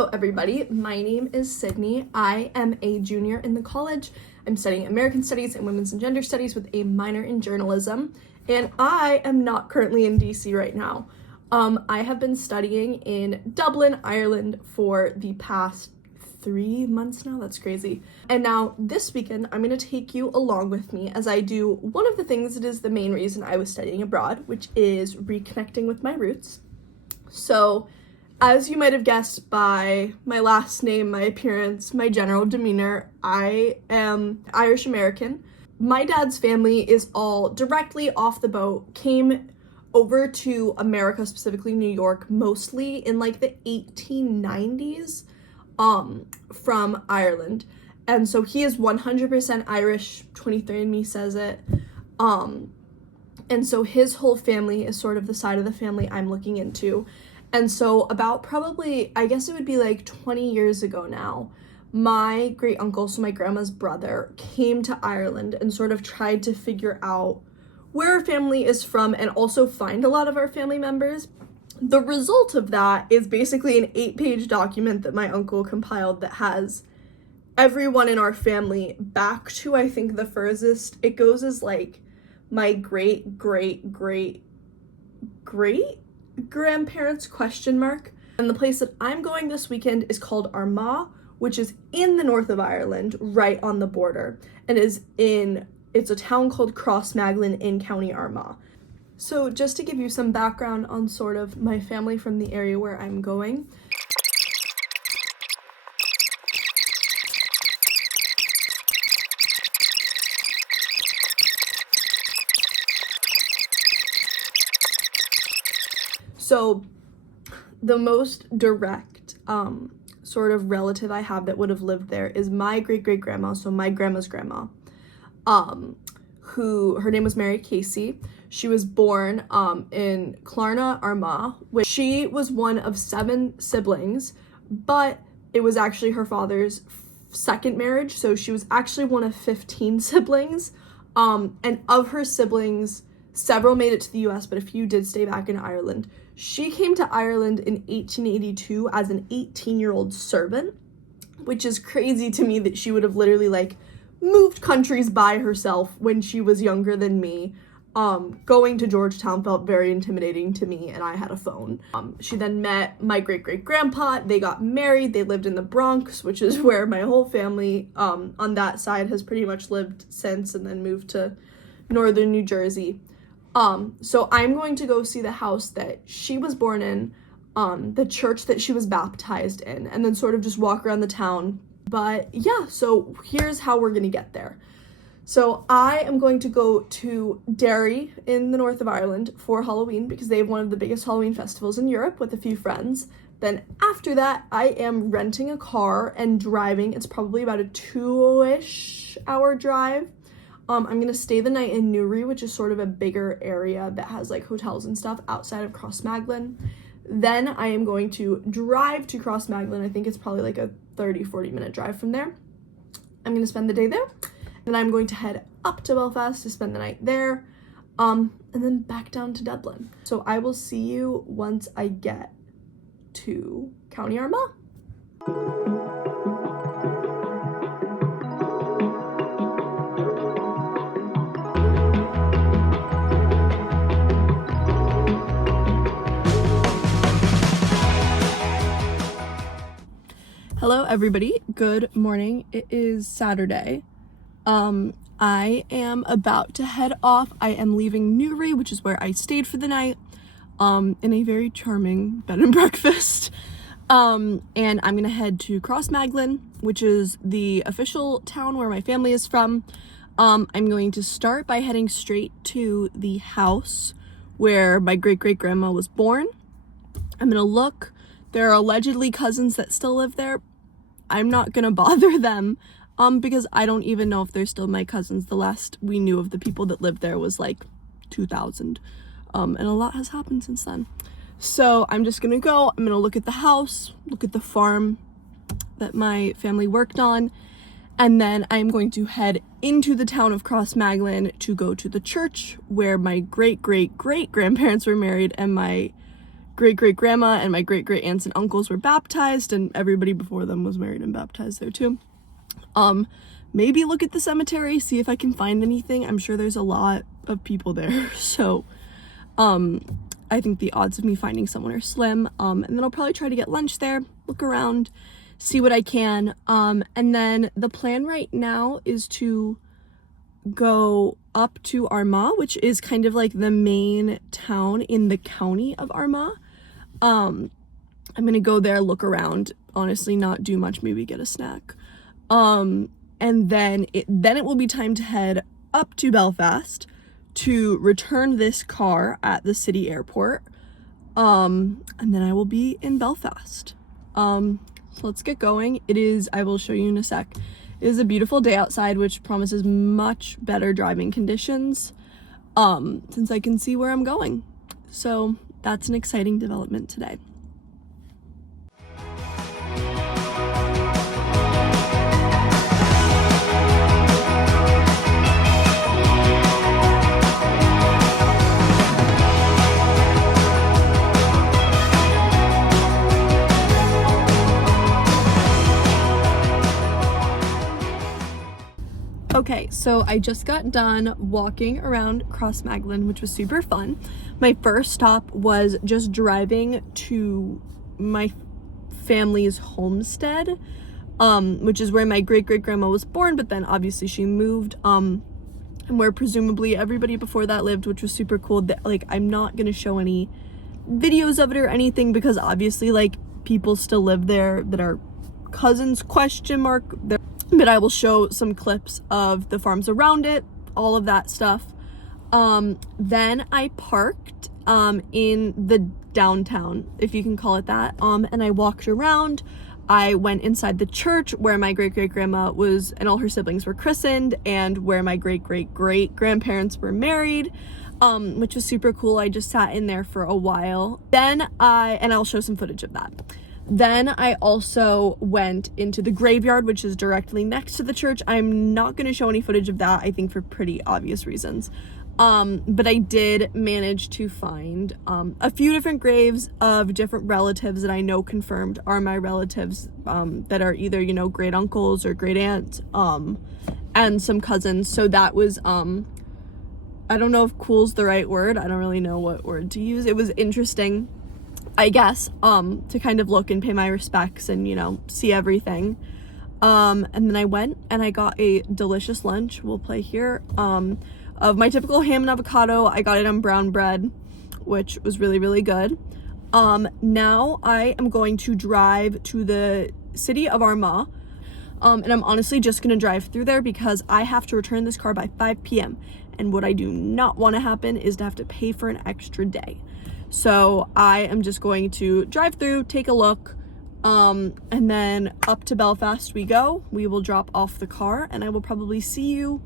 Hello everybody, my name is Sydney. I am a junior in the college. I'm studying American Studies and Women's and Gender Studies with a minor in journalism, and I am not currently in DC right now. I have been studying in Dublin, Ireland for the past 3 months now. That's crazy. And now this weekend, I'm going to take you along with me as I do one of the things that is the main reason I was studying abroad, which is reconnecting with my roots. So, as you might have guessed by my last name, my appearance, my general demeanor, I am Irish American. My dad's family is all directly off the boat, came over to America, specifically New York, mostly in like the 1890s, from Ireland. And so he is 100% Irish, 23andMe says it. And so his whole family is sort of the side of the family I'm looking into. And so about probably, I guess it would be like 20 years ago now, my great uncle, so my grandma's brother, came to Ireland and sort of tried to figure out where our family is from and also find a lot of our family members. The result of that is basically an 8-page document that my uncle compiled that has everyone in our family back to, I think, the furthest. It goes as like my great grandparents ? And the place that I'm going this weekend is called Armagh, which is in the north of Ireland, right on the border, and it's a town called Crossmaglen in County Armagh. So just to give you some background on sort of my family from the area where I'm going. So the most direct sort of relative I have that would have lived there is my great-great-grandma, so my grandma's grandma, who, her name was Mary Casey. She was born in County Armagh, which she was one of 7 siblings, but it was actually her father's second marriage, so she was actually one of 15 siblings, and of her siblings, several made it to the US, but a few did stay back in Ireland. She came to Ireland in 1882 as an 18-year-old servant, which is crazy to me that she would have literally like moved countries by herself when she was younger than me. Going to Georgetown felt very intimidating to me, and I had a phone. She then met my great-great-grandpa. They got married. They lived in the Bronx, which is where my whole family on that side has pretty much lived since, and then moved to northern New Jersey. So I'm going to go see the house that she was born in, the church that she was baptized in, and then sort of just walk around the town. But yeah, so here's how we're gonna get there. So I am going to go to Derry in the north of Ireland for Halloween because they have one of the biggest Halloween festivals in Europe with a few friends. Then after that, I am renting a car and driving. It's probably about a 2-ish hour drive. I'm going to stay the night in Newry, which is sort of a bigger area that has like hotels and stuff outside of Crossmaglen. Then I am going to drive to Crossmaglen. I think it's probably like a 30-40 minute drive from there. I'm going to spend the day there. Then I'm going to head up to Belfast to spend the night there. And then back down to Dublin. So I will see you once I get to County Armagh. Hello everybody, good morning. It is Saturday. I am about to head off. I am leaving Newry, which is where I stayed for the night, in a very charming bed and breakfast. And I'm gonna head to Crossmaglen, which is the official town where my family is from. I'm going to start by heading straight to the house where my great-great-grandma was born. I'm gonna look. There are allegedly cousins that still live there. I'm not gonna bother them because I don't even know if they're still my cousins. The last we knew of the people that lived there was like 2000, and a lot has happened since then. So I'm just gonna go. I'm gonna look at the house, look at the farm that my family worked on, and then I'm going to head into the town of Crossmaglen to go to the church where my great-great-great-grandparents were married and my great-great-grandma and my great-great-aunts and uncles were baptized, and everybody before them was married and baptized there too. Maybe look at the cemetery, see if I can find anything. I'm sure there's a lot of people there, so I think the odds of me finding someone are slim. And then I'll probably try to get lunch there, look around, see what I can. And then the plan right now is to go up to Armagh, which is kind of like the main town in the county of Armagh. I'm gonna go there, look around, honestly not do much, maybe get a snack. And then it will be time to head up to Belfast to return this car at the city airport. And then I will be in Belfast. So let's get going. I will show you in a sec. It is a beautiful day outside, which promises much better driving conditions, since I can see where I'm going. So that's an exciting development today. Okay, so I just got done walking around Crossmaglen, which was super fun. My first stop was just driving to my family's homestead, which is where my great-great-grandma was born, but then obviously she moved, and where presumably everybody before that lived, which was super cool. That, like, I'm not gonna show any videos of it or anything because obviously, like, people still live there that are cousins, question mark. But I will show some clips of the farms around it, all of that stuff. Then I parked in the downtown, if you can call it that, and I walked around. I went inside the church where my great-great-grandma was and all her siblings were christened, and where my great-great-great-grandparents were married, which was super cool. I just sat in there for a while. And I'll show some footage of that. Then I also went into the graveyard, which is directly next to the church. I'm not going to show any footage of that, I think, for pretty obvious reasons. But I did manage to find a few different graves of different relatives that I know confirmed are my relatives, that are either, you know, great uncles or great aunts, and some cousins. So that was, I don't know if cool's the right word. I don't really know what word to use. It was interesting, I guess, to kind of look and pay my respects and, you know, see everything. And then I went and I got a delicious lunch. We'll play here, of my typical ham and avocado. I got it on brown bread, which was really, really good. Now I am going to drive to the city of Armagh. And I'm honestly just gonna drive through there because I have to return this car by 5 p.m. And what I do not want to happen is to have to pay for an extra day. So I am just going to drive through, take a look, and then up to Belfast we go. We will drop off the car and I will probably see you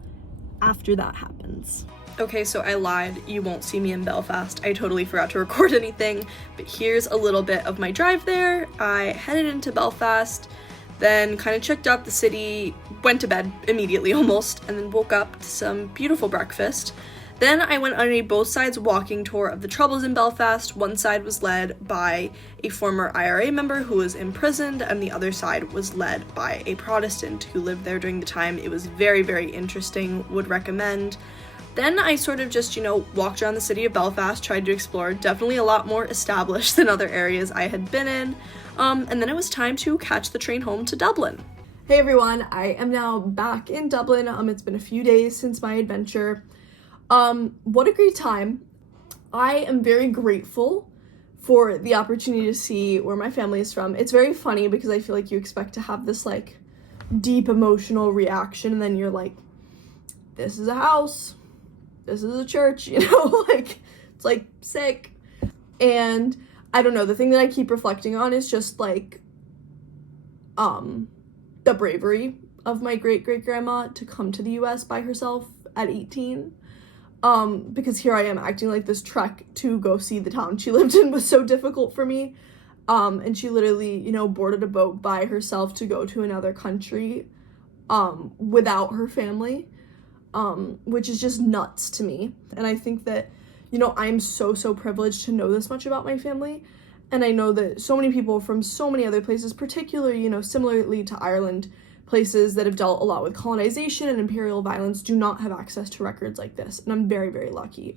after that happens. Okay, so I lied. You won't see me in Belfast. I totally forgot to record anything, but here's a little bit of my drive there. I headed into Belfast, then kind of checked out the city, went to bed immediately almost, and then woke up to some beautiful breakfast. Then I went on a both sides walking tour of the Troubles in Belfast. One side was led by a former IRA member who was imprisoned, and the other side was led by a Protestant who lived there during the time. It was very, very interesting, would recommend. Then I sort of just, you know, walked around the city of Belfast, tried to explore, definitely a lot more established than other areas I had been in. And then it was time to catch the train home to Dublin. Hey everyone, I am now back in Dublin. It's been a few days since my adventure. What a great time. I am very grateful for the opportunity to see where my family is from. It's very funny because I feel like you expect to have this like deep emotional reaction and then you're like, this is a house, this is a church, you know, like it's like sick. And I don't know, the thing that I keep reflecting on is just like the bravery of my great-great-grandma to come to the US by herself at 18. Because here I am acting like this trek to go see the town she lived in was so difficult for me. And she literally, you know, boarded a boat by herself to go to another country, without her family, which is just nuts to me. And I think that, you know, I'm so privileged to know this much about my family. And I know that so many people from so many other places, particularly, you know, similarly to Ireland, places that have dealt a lot with colonization and imperial violence, do not have access to records like this. And I'm very, very lucky.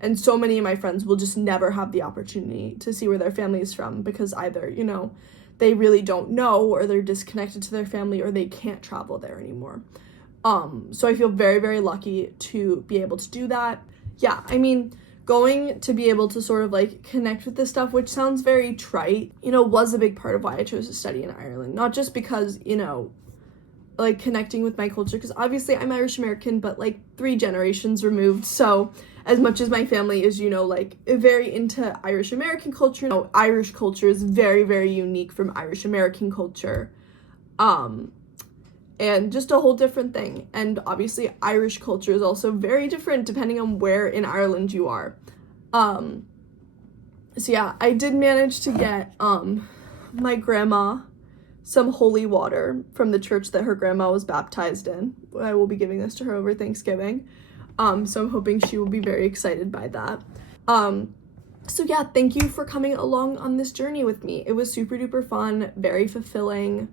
And so many of my friends will just never have the opportunity to see where their family is from because either, you know, they really don't know, or they're disconnected to their family, or they can't travel there anymore. So I feel very, very lucky to be able to do that. Yeah, I mean, going to be able to sort of like connect with this stuff, which sounds very trite, you know, was a big part of why I chose to study in Ireland. Not just because, you know, like connecting with my culture, because obviously I'm Irish American, but like 3 generations removed. So as much as my family is, you know, like very into Irish American culture, you know, Irish culture is very, very unique from Irish American culture. And just a whole different thing. And obviously Irish culture is also very different depending on where in Ireland you are. So yeah, I did manage to get my grandma some holy water from the church that her grandma was baptized in. I will be giving this to her over Thanksgiving. So I'm hoping she will be very excited by that. So yeah, thank you for coming along on this journey with me. It was super duper fun, very fulfilling.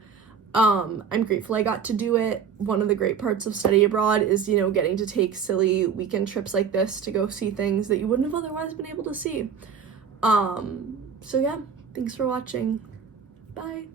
I'm grateful I got to do it. One of the great parts of study abroad is, you know, getting to take silly weekend trips like this to go see things that you wouldn't have otherwise been able to see. So yeah, thanks for watching. Bye.